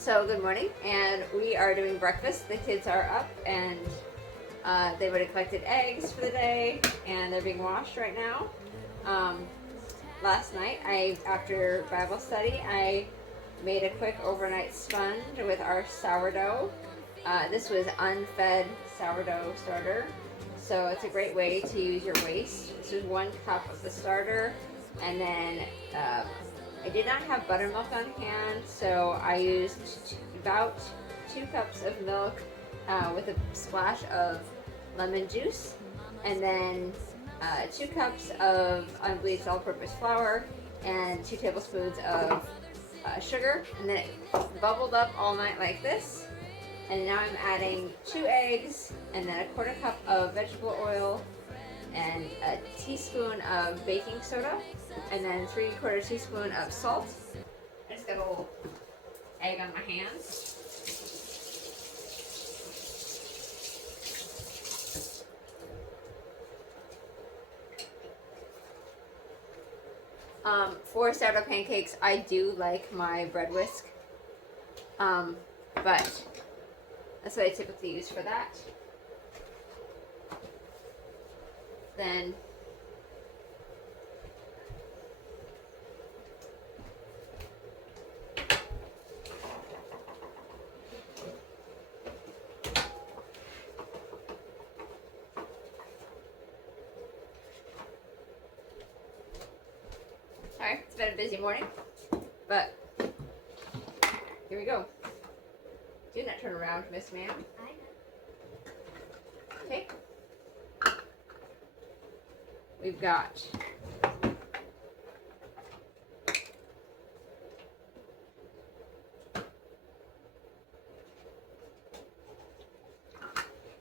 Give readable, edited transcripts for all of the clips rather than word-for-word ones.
So good morning, and we are doing breakfast. The kids are up, and they would have collected eggs for the day, and they're being washed right now. Last night, after Bible study, I made a quick overnight sponge with our sourdough. This was unfed sourdough starter, so it's a great way to use your waste. This is 1 cup of the starter, and then I did not have buttermilk on hand, so I used about 2 cups of milk with a splash of lemon juice, and then 2 cups of unbleached all-purpose flour, and 2 tablespoons of sugar, and then it bubbled up all night like this. And now I'm adding 2 eggs, and then a 1/4 cup of vegetable oil, and a teaspoon of baking soda, and then 3/4 teaspoon of salt. I just got a little egg on my hands. For sourdough pancakes, I do like my bread whisk, but that's what I typically use for that. Then sorry, it's been a busy morning, but here we go. Do not turn around, Miss Ma'am. Okay. We've got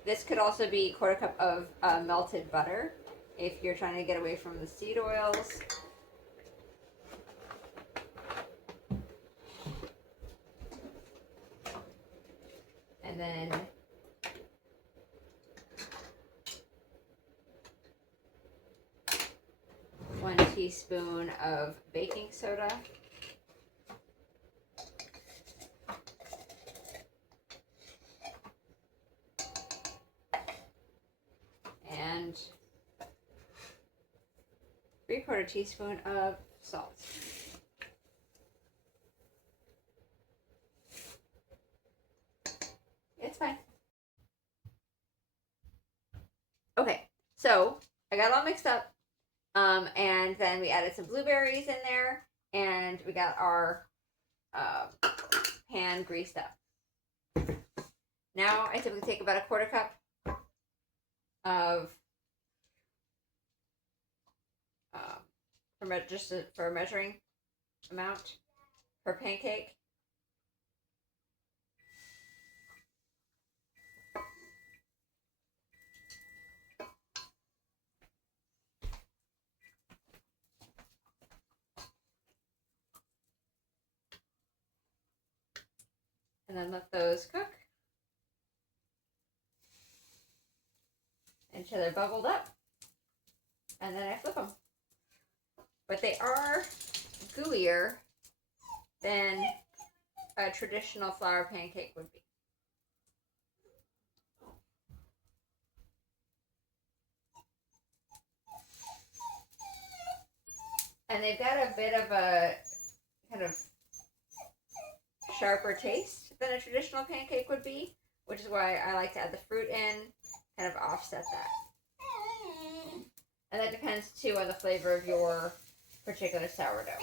this could also be 1/4 cup of melted butter if you're trying to get away from the seed oils. And then one teaspoon of baking soda. And 3/4 teaspoon of salt. It's fine. Okay, so I got it all mixed up. And then we added some blueberries in there, and we got our pan greased up. Now I typically take about a 1/4 cup of for a measuring amount per pancake. And then let those cook until they're bubbled up. And then I flip them. But they are gooier than a traditional flour pancake would be. And they've got a bit of a kind of sharper taste than a traditional pancake would be, which is why I like to add the fruit in, kind of offset that. And that depends too on the flavor of your particular sourdough.